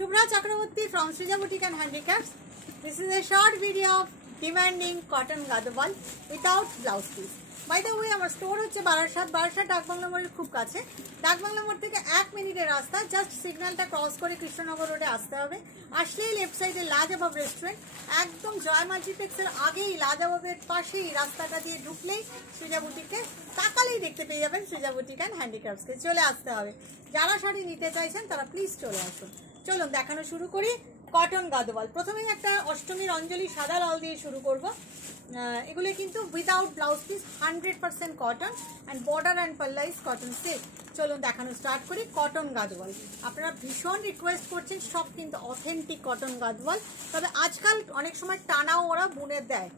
Shubhra Chakraborty from Srija Boutique and Handicrafts. This is a short video of demanding cotton gadwal without blouse piece. By the way, our store হচ্ছে বারাসাত ডাকবাংলা মোড়ের খুব কাছে। ডাকবাংলা মোড় থেকে 1 মিনিটের রাস্তা, জাস্ট সিগন্যালটা ক্রস করে কৃষ্ণনগর রোডে আসতে হবে। আসলেই লেফট সাইডে লাজবাব রেস্টুরেন্ট, একদম জয় মাল্টিপ্লেক্সের আগেই লাজবাবের পাশেই রাস্তাটা দিয়ে ঢুকলেই সৃজা বুটিকে তাকালেই দেখতে পেয়ে যাবেন সৃজা বুটিক অ্যান্ড হ্যান্ডিক্রাফটসকে। চলে আসতে হবে। যারা শাড়ি নিতে চাইছেন তারা প্লিজ চলে আসুন। চলুন দেখানো শুরু করি। কটন গাদওয়াল, প্রথমেই একটা অষ্টমীর অঞ্জলি সাদা লাল দিয়ে শুরু করব। এগুলো কিন্তু without blouse piece, 100% cotton and border and পাল্লা ইজ কটন সিল্ক। চলুন দেখানো স্টার্ট করি। কটন গাদওয়াল আপনারা ভীষণ রিকোয়েস্ট করছেন, সব কিন্তু অথেন্টিক কটন গাদওয়াল। তবে আজকাল অনেক সময় টানাও ওরা বুনে দেয়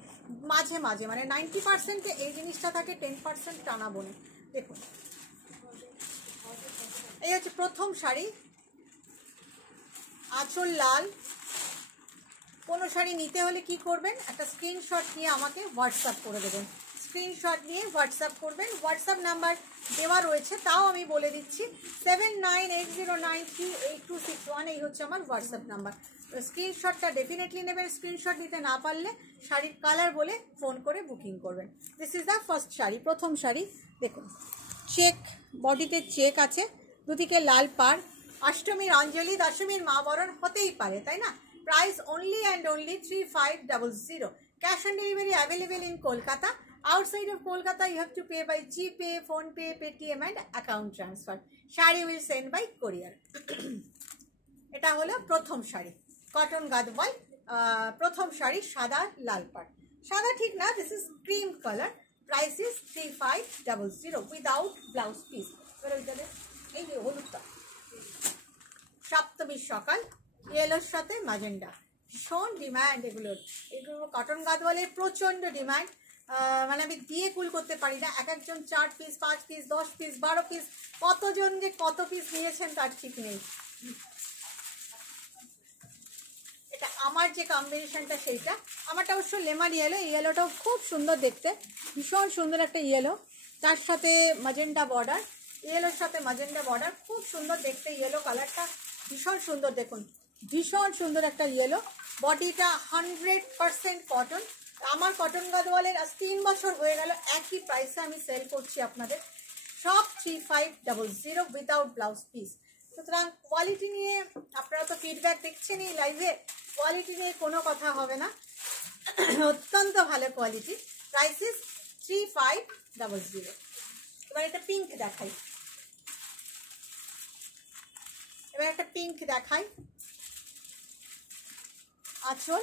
মাঝে মাঝে, মানে 90% এই জিনিসটা থাকে, 10% টানা বুনে। দেখুন এই হচ্ছে প্রথম শাড়ি, আঁচল লাল। কোনো শাড়ি নিতে হলে কি করবেন, একটা স্ক্রিনশট নিয়ে আমাকে হোয়াটসঅ্যাপ করে দেবেন। স্ক্রিনশট নিয়ে হোয়াটসঅ্যাপ করবেন, হোয়াটসঅ্যাপ নাম্বার দেওয়া রয়েছে, তাও আমি বলে দিচ্ছি 7980938261। এই হচ্ছে আমার হোয়াটসঅ্যাপ নাম্বার। স্ক্রিনশটটা ডেফিনেটলি নেবেন। স্ক্রিনশট দিতে না পারলে শাড়ির কালার বলে ফোন করে বুকিং করবেন। This is the first sari, প্রথম শাড়ি। দেখুন চেক, বডিতে চেক আছে, দুদিকে লাল পাড়। অষ্টমীর অঞ্জলি, দশমীর মা বরণ হতেই পারে, তাই না? Price only and only 3500. Cash on delivery available in Kolkata. Outside of Kolkata, you have to pay by GPay, PhonePe, Paytm and account transfer. Shari will send by courier. এটা হলো প্রথম শাড়ি, কটন গাদওয়াল। প্রথম শাড়ি সাদা লাল পাড়। সাদা ঠিক না, this is cream colour. Price is 3500 without blouse piece. এই যে হলুদটা, সপ্তমীর সকাল, ইয়েলোর সাথে ম্যাজেন্ডা, ভীষণ ডিমান্ড এগুলো কটন গাদওয়ালের প্রচণ্ড ডিমান্ড। মানে আমি দিয়ে কুল করতে পারি না। এক একজন 4 পিস, 5 পিস, 10 পিস, 12 পিস, কতজন যে কত পিস নিয়েছেন তার ঠিক নেই। এটা আমার যে কম্বিনেশনটা সেইটা, আমারটা অবশ্য লেমন ইয়েলো। ইয়েলোটাও খুব সুন্দর দেখতে, ভীষণ সুন্দর একটা ইয়েলো, তার সাথে ম্যাজেন্ডা বর্ডার। ইয়েলোর সাথে ম্যাজেন্ডা বর্ডার, খুব সুন্দর দেখতে। ইয়েলো কালারটা ভীষণ সুন্দর, দেখুন ভীষণ সুন্দর একটা ইয়েলো। বডিটা 100% কটন। আমার কটন গাদওয়ালের আজ 3 বছর হয়ে গেল, একই প্রাইসে আমি সেল করছি আপনাদের। সব 3500 উইদাউট ব্লাউজ পিস। সুতরাং কোয়ালিটি নিয়ে আপনারা তো ফিডব্যাক দেখছেন এই লাইভে, কোয়ালিটি নিয়ে কোনো কথা হবে না, অত্যন্ত ভালো কোয়ালিটি। Price is 3500। এবার একটা পিঙ্ক দেখাই, আঁচল,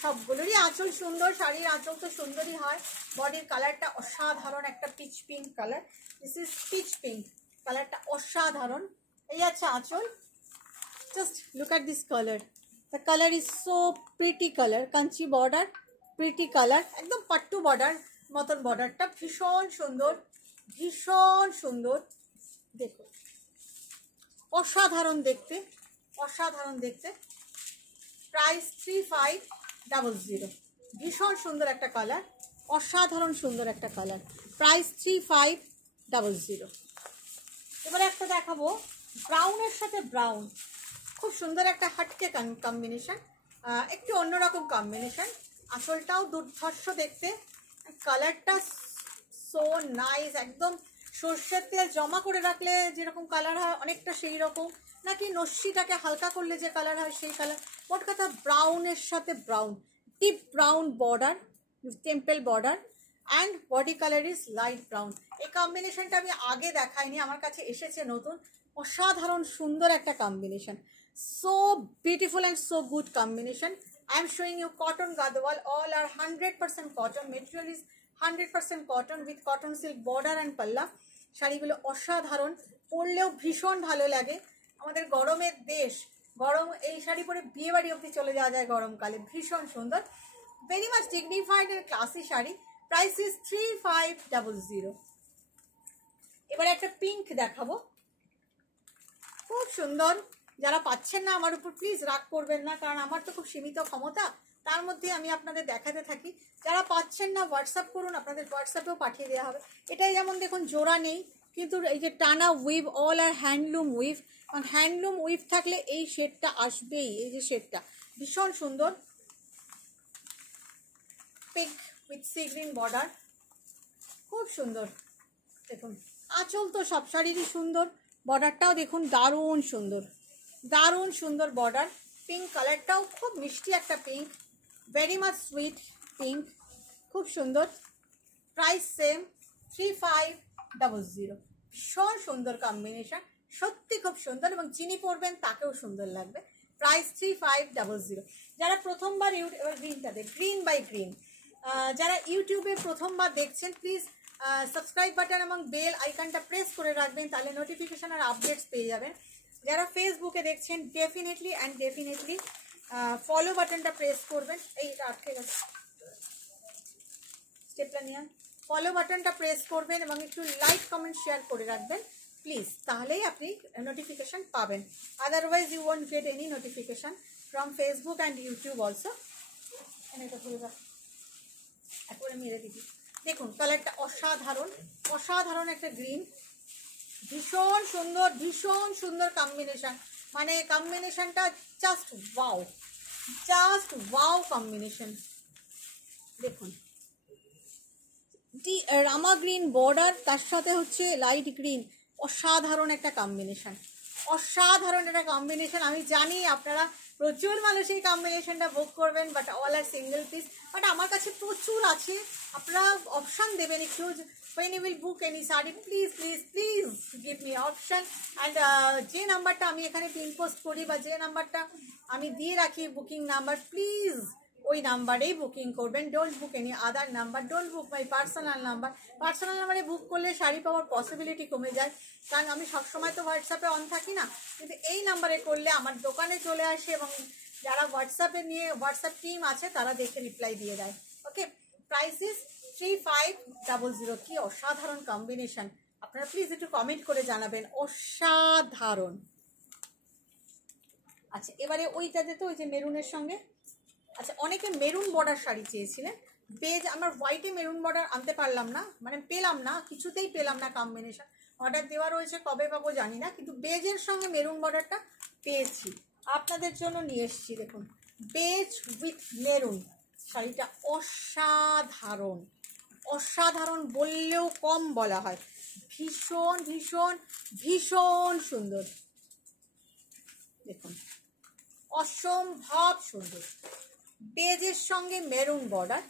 সবগুলোরই আঁচল সুন্দর। শাড়ির আঁচল তো সুন্দরই হয়। বডির কালারটা অসাধারণ, একটা pitch pink colour. This is pitch pink কালারটা, অসাধারণ। এই আছে আঁচল। Just look at this colour, the colour is so pretty colour. Kanchi border, pretty colour, একদম পাট্টু বর্ডার মতন। বর্ডারটা ভীষণ সুন্দর, ভীষণ সুন্দর। দেখুন অসাধারণ দেখতে, অসাধারণ দেখতে। প্রাইস 3500। ভীষণ সুন্দর একটা কালার, অসাধারণ সুন্দর একটা কালার। প্রাইস 3500। এবারে একটা দেখাবো ব্রাউনের সাথে ব্রাউন, খুব সুন্দর একটা হাটকে কম্বিনেশন, একটু অন্যরকম কম্বিনেশন। আসলটাও দুর্ধর্ষ দেখতে, কালারটা সো নাইস। একদম সর্ষের তেল জমা করে রাখলে যেরকম কালার হয় অনেকটা সেই রকম, নাকি নস্যিটাকে হালকা করলে যে কালার হয় সেই কালার। মোট কথা ব্রাউনের সাথে brown, deep brown border, temple border and body colour is light brown. এই কম্বিনেশনটা আমি আগে দেখাইনি, আমার কাছে এসেছে নতুন। অসাধারণ সুন্দর একটা combination, so beautiful and so good combination. I am showing you cotton Gadwal, all are 100% cotton. Material is 100% cotton with cotton silk border and palla. শাড়িগুলো অসাধারণ, পরলেও ভীষণ ভালো লাগে। আমাদের গরমের দেশ, গরম, এই শাড়ি পরে বিয়ে বাড়ি অবধি চলে যাওয়া যায় গরমকালে। ভীষণ সুন্দর, ভেরি মাচ ডিগনিফাইড এর ক্লাসি শাড়ি। Price is 3500। এবারে একটা পিঙ্ক দেখাবো, খুব সুন্দর। যারা পাচ্ছেন না আমার উপর প্লিজ রাগ করবেন না, কারণ আমার তো খুব সীমিত ক্ষমতা, তার মধ্যে আমি আপনাদের দেখাতে থাকি। যারা পাচ্ছেন না হোয়াটসঅ্যাপ করুন, আপনাদের হোয়াটসঅ্যাপেও পাঠিয়ে দেওয়া হবে। এটাই যেমন দেখুন জোড়া নেই, কিন্তু এই যে টানা উইভ, অল আর হ্যান্ডলুম উইভ, কারণ হ্যান্ডলুম উইভ থাকলে এই শেডটা আসবেই। এই যে শেডটা ভীষণ সুন্দর, pink with sea green border, খুব সুন্দর। দেখুন আঁচল তো সব শাড়িরই সুন্দর, বর্ডারটাও দেখুন দারুণ সুন্দর, দারুণ সুন্দর বর্ডার। পিঙ্ক কালারটাও খুব মিষ্টি একটা pink, very much sweet pink, খুব সুন্দর। Price same 3500। ভীষণ সুন্দর কম্বিনেশন, সত্যি খুব সুন্দর, এবং যিনি পরবেন তাকেও সুন্দর লাগবে। প্রাইস 3500। যারা প্রথমবার এবার গ্রিনটা দেখ, গ্রিন বাই গ্রিন, যারা ইউটিউবে প্রথমবার দেখছেন প্লিজ সাবস্ক্রাইব বাটন এবং বেল আইকনটা প্রেস করে রাখবেন, তাহলে নোটিফিকেশন আর আপডেটস পেয়ে যাবেন। যারা ফেসবুকে দেখছেন ডেফিনেটলি ফলো বাটনটা প্রেস করবেন। এই আটকে গেছে স্টেপটা নিয়ে, ফলো বাটনটা প্রেস করবেন এবং একটু লাইক কমেন্ট শেয়ার করে রাখবেন প্লিজ, তাহলেই আপনি নোটিফিকেশন পাবেন। Otherwise you won't get any notification from Facebook and YouTube also. একবারে মেরে দিবি। দেখুন কালারটা অসাধারণ, অসাধারণ একটা গ্রিন, ভীষণ সুন্দর, ভীষণ সুন্দর কম্বিনেশন, মানে কম্বিনেশনটা জাস্ট ওয়াও কম্বিনেশন। দেখুন রামা গ্রিন বর্ডার, তার সাথে হচ্ছে লাইট গ্রিন, অসাধারণ একটা কম্বিনেশন, অসাধারণ একটা কম্বিনেশন। আমি জানি আপনারা প্রচুর মানুষ এই কম্বিনেশনটা বুক করবেন, but all are single piece, but আমার কাছে প্রচুর আছে। আপনারা অপশান দেবেন একটু, when you will book any sari, please give me option, and যে নাম্বারটা আমি এখানে পিন পোস্ট করি বা যে নাম্বারটা আমি দিয়ে রাখি বুকিং নাম্বার, প্লিজ ওই নাম্বারেই বুকিং করবেন। Don't book any other number, don't book my personal number. Personal নাম্বারে বুক করলে শাড়ি পাওয়ার পসিবিলিটি কমে যায়, কারণ আমি সবসময় তো হোয়াটসঅ্যাপে অন থাকি না, কিন্তু এই নাম্বারে করলে আমার দোকানে চলে আসে এবং যারা হোয়াটসঅ্যাপ টিম আছে তারা দেখে রিপ্লাই দিয়ে দেয়। ওকে, প্রাইস ইজ 3500। কি অসাধারণ কম্বিনেশন, আপনারা প্লিজ একটু কমেন্ট করে জানাবেন, অসাধারণ। আচ্ছা এবারে ওইটা যেত, ওই যে মেরুনের সঙ্গে, আচ্ছা অনেকে মেরুন বর্ডার শাড়ি চেয়েছিলেন, বেজ, আমার হোয়াইটে মেরুন বর্ডার আনতে পারলাম না, মানে পেলাম না, কিছুতেই পেলাম না কম্বিনেশন। অর্ডার দেওয়া রয়েছে, কবে পাবো জানি না, কিন্তু বেজের সঙ্গে মেরুন বর্ডারটা পেয়েছি, আপনাদের জন্য নিয়ে এসেছি। দেখুন বেজ উইথ মেরুন, শাড়িটা অসাধারণ, অসাধারণ বললেও কম বলা হয়, ভীষণ ভীষণ ভীষণ সুন্দর। দেখুন অসম্ভব সুন্দর, বেজের সঙ্গে মেরুন বর্ডার,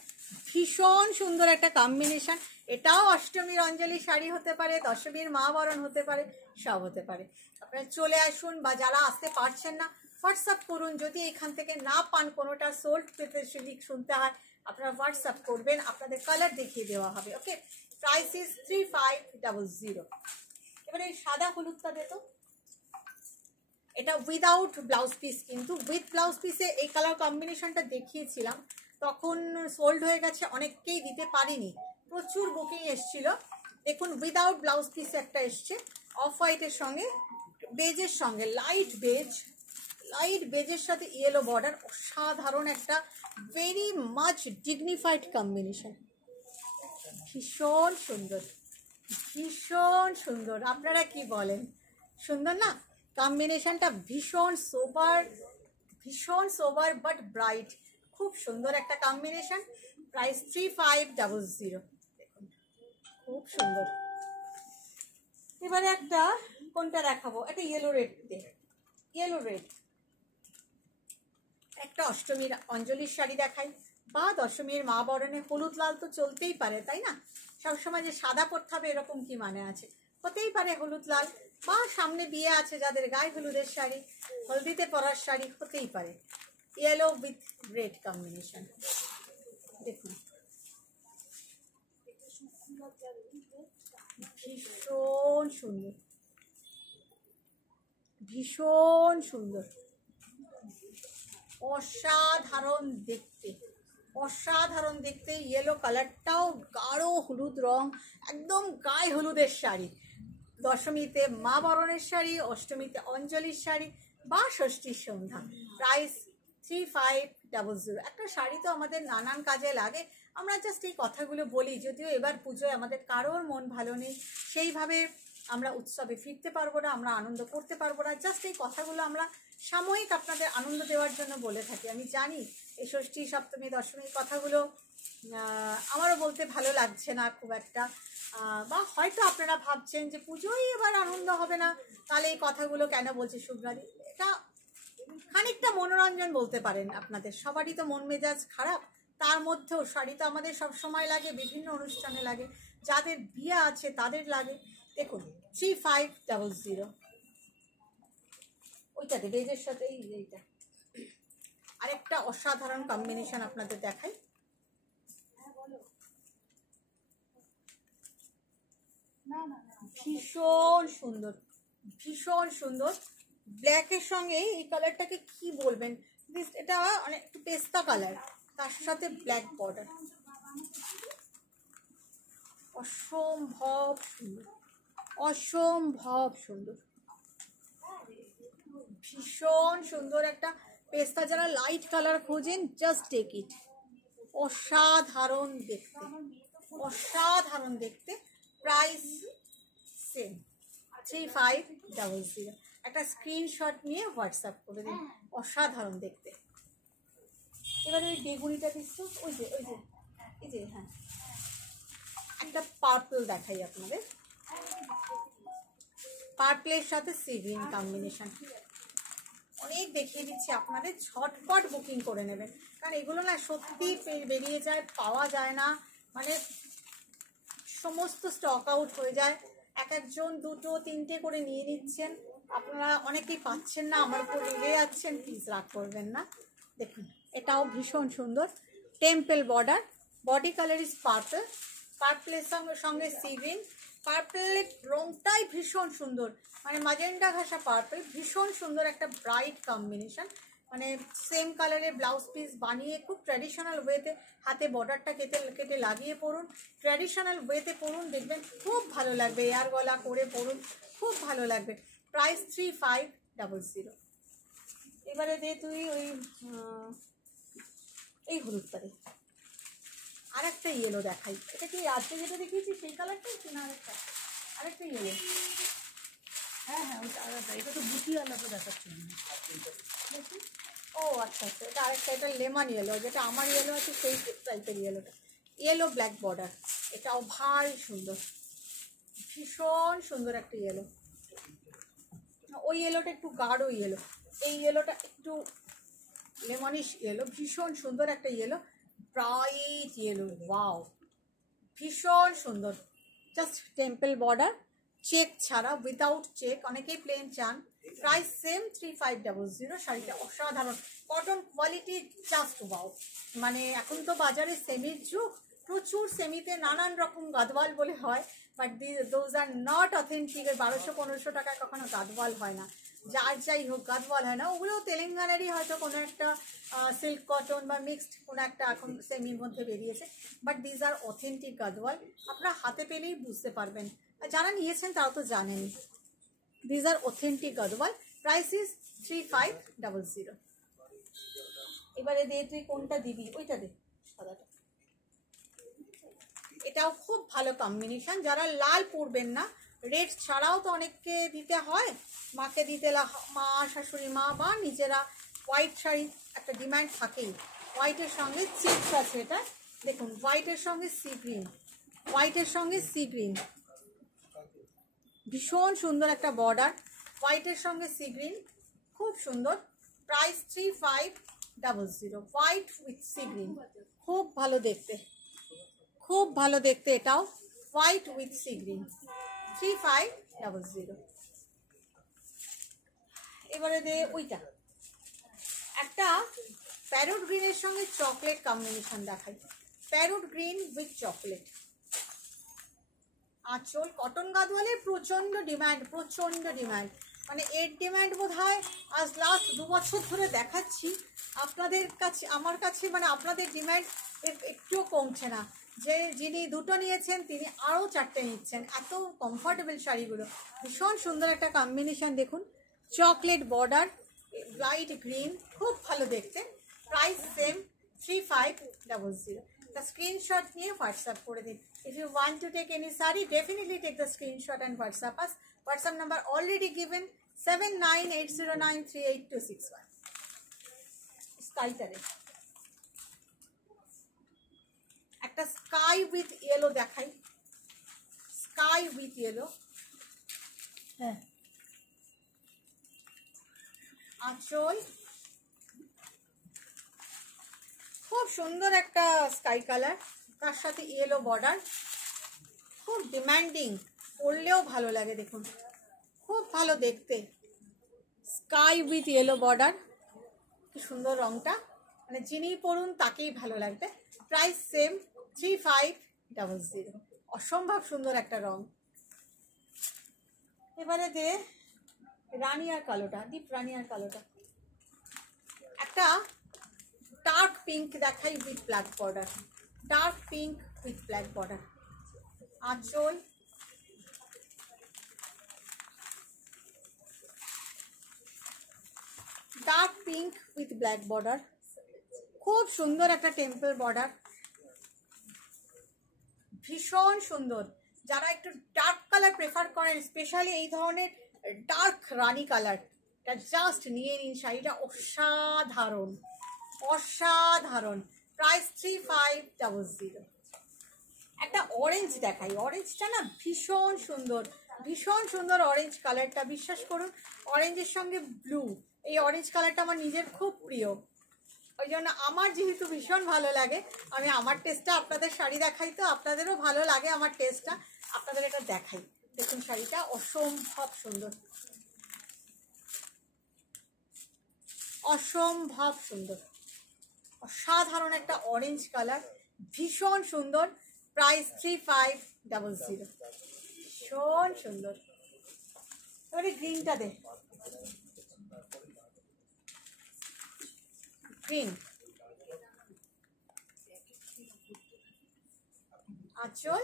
ভীষণ সুন্দর একটা কম্বিনেশন। এটাও অষ্টমীর অঞ্জলি শাড়ি হতে পারে, দশমীর মা বরণ হতে পারে, সব হতে পারে। আপনারা চলে আসুন, বা যারা আসতে পারছেন না হোয়াটসঅ্যাপ করুন, যদি এখান থেকে না পান, কোনোটা সোল্ড পেতে শুনতে হয়, আপনারা হোয়াটসঅ্যাপ করবেন, আপনাদের কালার দেখিয়ে দেওয়া হবে। ওকে, প্রাইস ইজ 3500। এবারে এই সাদা হলুদটা দিত, এটা উইদাউট ব্লাউজ পিস, কিন্তু উইথ ব্লাউজ পিসে এই কালার কম্বিনেশনটা দেখিয়েছিলাম, তখন সোল্ড হয়ে গেছে, অনেককেই দিতে পারিনি, প্রচুর বুকিং এসছিল। দেখুন উইদাউট ব্লাউজ পিস একটা এসছে, অফ হোয়াইটের সঙ্গে, বেজের সঙ্গে, লাইট বেজের সাথে ইয়েলো বর্ডার, অসাধারণ একটা ভেরি মাচ ডিগনিফাইড কম্বিনেশন, ভীষণ সুন্দর, ভীষণ সুন্দর। আপনারা কি বলেন, সুন্দর না কম্বিনেশনটা? ভীষণ সোবার বাট ব্রাইট, খুব সুন্দর একটা কম্বিনেশন। প্রাইস 3500। দেখুন খুব সুন্দর। এবারে একটা কোনটা দেখাবো, একটা ইয়েলো রেড, ইয়েলো রেড একটা অষ্টমীর অঞ্জলির শাড়ি দেখাই, বা দশমীর মা বরণে হলুদ লাল তো চলতেই পারে, তাই না? সবসময় যে সাদা পরতে হবে এরকম কি মানে আছে, হতেই পারে হলুদ লাল, বা সামনে বিয়ে আছে যাদের গায়ে হলুদের শাড়ি, হলদিতে পরার শাড়ি হতেই পারে। ইয়েলো উইথ রেড কম্বিনেশন, দেখুন ভীষণ সুন্দর, ভীষণ সুন্দর, অসাধারণ দেখতে, অসাধারণ দেখতে। ইয়েলো কালারটাও গাঢ় হলুদ রং, একদম গায়ে হলুদের শাড়ি, দশমীতে মা বরণের শাড়ি, অষ্টমীতে অঞ্জলির শাড়ি, বা ষষ্ঠীর সন্ধ্যা। প্রাইস 3500। একটা শাড়ি তো আমাদের নানান কাজে লাগে, আমরা জাস্ট এই কথাগুলো বলি, যদিও এবার পুজোয় আমাদের কারোর মন ভালো নেই, সেইভাবে আমরা উৎসবে ফিরতে পারবো না, আমরা আনন্দ করতে পারবো না। জাস্ট এই কথাগুলো আমরা সাময়িক আপনাদের আনন্দ দেওয়ার জন্য বলে থাকি। আমি জানি এই ষষ্ঠী সপ্তমী দশমী কথাগুলো আমারও বলতে ভালো লাগছে না খুব একটা, বা হয়তো আপনারা ভাবছেন যে পুজোই এবার আনন্দ হবে না, তাহলে এই কথাগুলো কেন বলছে শুভ্রাদি। এটা খানিকটা মনোরঞ্জন বলতে পারেন আপনাদের। সবারই তো মন মেজাজ খারাপ, তার মধ্যেও শাড়ি তো আমাদের সব সময় লাগে, বিভিন্ন অনুষ্ঠানে লাগে, যাদের বিয়ে আছে তাদের লাগে। দেখুন 3500, ওইটাতে বেজের সাথে এইটা আরেকটা অসাধারণ কম্বিনেশন আপনাদের দেখাই। ভীষণ সুন্দর, ভীষণ সুন্দর। ব্ল্যাকের সঙ্গে এই কালারটাকে কি বলবেন, এটা অনেক একটু পেস্তা কালার, তার সাথে ব্ল্যাক বর্ডার, অসম্ভব সুন্দর, অসম্ভব সুন্দর, ভীষণ সুন্দর একটা পেস্তা। যারা লাইট কালার খোঁজেন জাস্ট টেক ইট। অসাধারণ দেখতে, অসাধারণ দেখতে। Price same 3500। একটা স্ক্রিনশট নিয়ে হোয়াটসঅ্যাপ করে দিন। অসাধারণ দেখতে। এবারে ওই বেগুনিটা দিচ্ছ, ওই যে এই যে, হ্যাঁ একটা পার্পল দেখাই আপনাদের। পার্পলের সাথে সি গ্রিন কম্বিনেশন অনেক দেখিয়ে দিচ্ছি আপনাদের, ঝটপট বুকিং করে নেবেন, কারণ এগুলো না সত্যি বেরিয়ে যায়, পাওয়া যায় না, মানে সমস্ত স্টক আউট হয়ে যায়। একজন দুটো তিনটে করে নিয়ে নিচ্ছেন, আপনারা অনেকেই পাচ্ছেন না, আমার উপর রেগে যাচ্ছেন, প্লিজ রাগ করবেন না। দেখুন এটাও ভীষণ সুন্দর, temple border, body colour is purple, পার্পলের সঙ্গে সি গ্রিন। পার্পলের রংটাই ভীষণ সুন্দর, মানে ম্যাজেন্টা ঘাসা পার্পল, ভীষণ সুন্দর একটা ব্রাইট কম্বিনেশন। মানে সেম কালারের ব্লাউজ পিস বানিয়ে খুব ট্র্যাডিশনাল ওয়েতে হাতে বর্ডারটা কেটে লাগিয়ে পরুন, ট্র্যাডিশনাল ওয়েতে পরুন, দেখবেন খুব ভালো লাগবে। এয়ার গলা করে পরুন, খুব ভালো লাগবে। প্রাইস 3500। এবারে দে তুই ওই এই হলুদটা দে। আর একটা ইয়েলো দেখাই, এটা কি আজকে যেটা দেখিয়েছি সেই কালারটাই কি না আরেকটা ইয়েলো? হ্যাঁ হ্যাঁ ওইটা আলাদা, এটা তো বুটি আলাদা দেখাচ্ছে। ও আচ্ছা আচ্ছা, এটা আরেকটা, এটা লেমন ইয়েলো, যেটা আমার ইয়েলো আছে সেই টাইপের ইয়েলোটা, ইয়েলো ব্ল্যাক বর্ডার। এটাও ভারী সুন্দর, ভীষণ সুন্দর একটা ইয়েলো। ওই ইয়েলোটা একটু গাঢ় ইয়েলো, এই ইয়েলোটা একটু লেমনিশ ইয়েলো, ভীষণ সুন্দর একটা ইয়েলো, ব্রাইট ইয়েলো, ওয়াও ভীষণ সুন্দর। জাস্ট টেম্পল বর্ডার, চেক ছাড়া, উইদাউট চেক, অনেকেই প্লেন চান। Price same 3500। শাড়িটা অসাধারণ, কটন কোয়ালিটি জাস্ট ওয়াও। মানে এখন তো বাজারে সেমির যুগ, প্রচুর সেমিতে নানান রকম গাদওয়াল বলে হয়, but those are not authentic. 1200-1500 টাকায় কখনো গাদওয়াল হয় না, যাই হোক গাদওয়াল হয় না, ওগুলো তেলেঙ্গানারই হয়তো কোনো একটা সিল্ক কটন বা মিক্সড কোনো একটা এখন সেমির মধ্যে বেরিয়েছে, but these are authentic Gadwal. আপনারা হাতে পেলেই বুঝতে পারবেন, আর যারা নিয়েছেন তারা তো জানেন। These are authentic Gadwal. Price is 3500। এবারে দে তুই কোনটা দিবি, ওইটা দে সাদাটা। এটাও খুব ভালো কম্বিনেশন। যারা লাল পরবেন না, রেড ছাড়াও তো অনেককে দিতে হয়, মাকে দিতে, মা শাশুড়ি মা বা নিজেরা হোয়াইট শাড়ি একটা ডিমান্ড থাকেই। হোয়াইটের সঙ্গে চিপস আছে, এটা দেখুন, হোয়াইটের সঙ্গে সি গ্রিন, হোয়াইটের সঙ্গে সি গ্রিন, ভীষণ সুন্দর একটা বর্ডার, হোয়াইটের সঙ্গে সি গ্রিন, খুব সুন্দর। Price 3500, white with sea green, খুব ভালো দেখতে, খুব ভালো দেখতে। এটাও হোয়াইট উইথ সি গ্রিন, 3500। এবারে দে ওইটা, একটা প্যারোট গ্রিনের সঙ্গে চকলেট কম্বিনেশন দেখাই। প্যারোট গ্রিন উইথ চকলেট, আঁচল, কটন গাদওয়ালের প্রচণ্ড ডিমান্ড, প্রচণ্ড ডিমান্ড। মানে এর ডিমান্ড বোধ হয় আজ লাস্ট 2 বছর ধরে দেখাচ্ছি আপনাদের কাছে, আমার কাছে, মানে আপনাদের ডিমান্ড একটুও কমছে না। যে যিনি দুটো নিয়েছেন তিনি আরও 4টে নিচ্ছেন, এত কমফর্টেবল শাড়িগুলো। ভীষণ সুন্দর একটা কম্বিনেশন, দেখুন চকলেট বর্ডার, লাইট গ্রিন, খুব ভালো দেখতে। Price same 3500। The screenshot নিয়ে WhatsApp করে দিন. If you want to take any saree, definitely take the screenshot and WhatsApp us. WhatsApp number already given 7980938261. Sky tare. একটা স্কাই উইথ ইয়েলো দেখাই. Sky with yellow. হ্যাঁ আঁচল খুব সুন্দর একটা স্কাই কালার, তার সাথে ইয়েলো বর্ডার, খুব ডিমান্ডিং, পরলেও ভালো লাগে। দেখুন খুব ভালো দেখতে, স্কাই উইথ ইয়েলো বর্ডার, কি সুন্দর রংটা, মানে যিনি পরুন তাকেই ভালো লাগবে। প্রাইস সেম 3500, অসম্ভব সুন্দর একটা রং। এবারে দে রানী আর কালোটা, ডিপ রানী আর কালোটা, একটা ডার্ক পিঙ্ক দেখাই with black border, dark pink with black border. আঁচল dark pink with black border, খুব সুন্দর একটা টেম্পল বর্ডার, ভীষণ সুন্দর। যারা একটু ডার্ক কালার প্রেফার করেন, স্পেশালি এই ধরনের ডার্ক রানী কালারটা জাস্ট নিয়ে নিন, শাড়িটা অসাধারণ অসাধারণ। প্রাইস 3500। একটা অরেঞ্জ দেখাই, অরেঞ্জটা না ভীষণ সুন্দর, ভীষণ সুন্দর অরেঞ্জ কালারটা। বিশ্বাস করুন অরেঞ্জের সঙ্গে ব্লু, এই অরেঞ্জ কালারটা আমার নিজের খুব প্রিয়, ওই জন্য আমার যেহেতু ভীষণ ভালো লাগে, আমি আমার টেস্টটা আপনাদের শাড়ি দেখাই, তো আপনাদেরও ভালো লাগে আমার টেস্টটা, আপনাদের এটা দেখাই। দেখুন শাড়িটা অসম্ভব সুন্দর, অসম্ভব সুন্দর, অসাধারণ একটা অরেঞ্জ কালার, ভীষণ সুন্দর। প্রাইস 3500, ভীষণ সুন্দর। এবারে গ্রিনটা দে, গ্রিন। আঁচল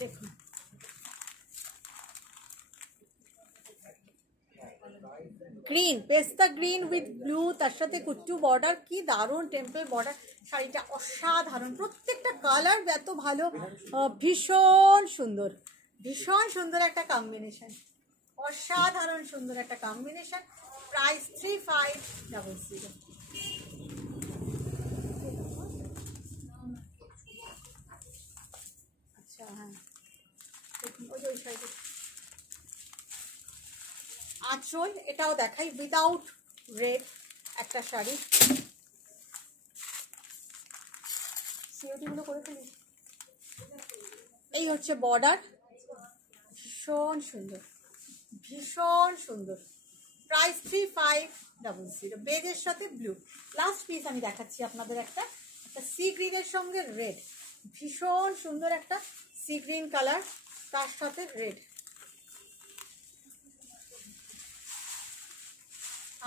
দেখুন, গ্রিন, পেস্তা গ্রিন উইথ ব্লু, তার সাথে কুট্টু বর্ডার, কি দারুণ টেম্পল বর্ডার। শাড়িটা অসাধারণ, প্রত্যেকটা কালার এত ভালো, ভীষণ সুন্দর, ভীষণ সুন্দর একটা কম্বিনেশন, অসাধারণ সুন্দর একটা কম্বিনেশন। প্রাইস 3500। আচ্ছা হ্যাঁ, ওই যে ওই শাড়িটা। আঁচল এটাও দেখাই, উইদাউট রেড একটা শাড়ি, সিওটিগুলো করে ফেলি। এই হচ্ছে বর্ডার, ভীষণ সুন্দর, ভীষণ সুন্দর। প্রাইস 3500, বেজের সাথে ব্লু। লাস্ট পিস আমি দেখাচ্ছি আপনাদের, একটা সি গ্রিনের সঙ্গে রেড, ভীষণ সুন্দর একটা সি গ্রিন কালার, তার সাথে রেড।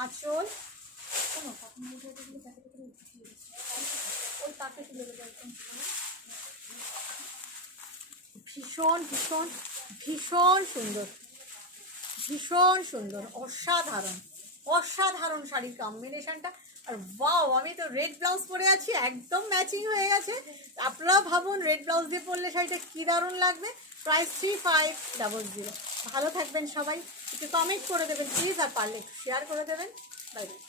আঁচল ভীষণ ভীষণ ভীষণ সুন্দর, ভীষণ সুন্দর, অসাধারণ অসাধারণ শাড়ির কম্বিনেশনটা। আর ওয়াও, আমি তো রেড ব্লাউজ পরে আছি, একদম ম্যাচিং হয়ে গেছে। আপনারা ভাবুন রেড ব্লাউজ দিয়ে পরলে শাড়িটা কী দারুণ লাগবে। প্রাইস 3500। ভালো থাকবেন সবাই, একটু কমেন্ট করে দেবেন প্লিজ, আর পারলে শেয়ার করে দেবেন। Bye bye.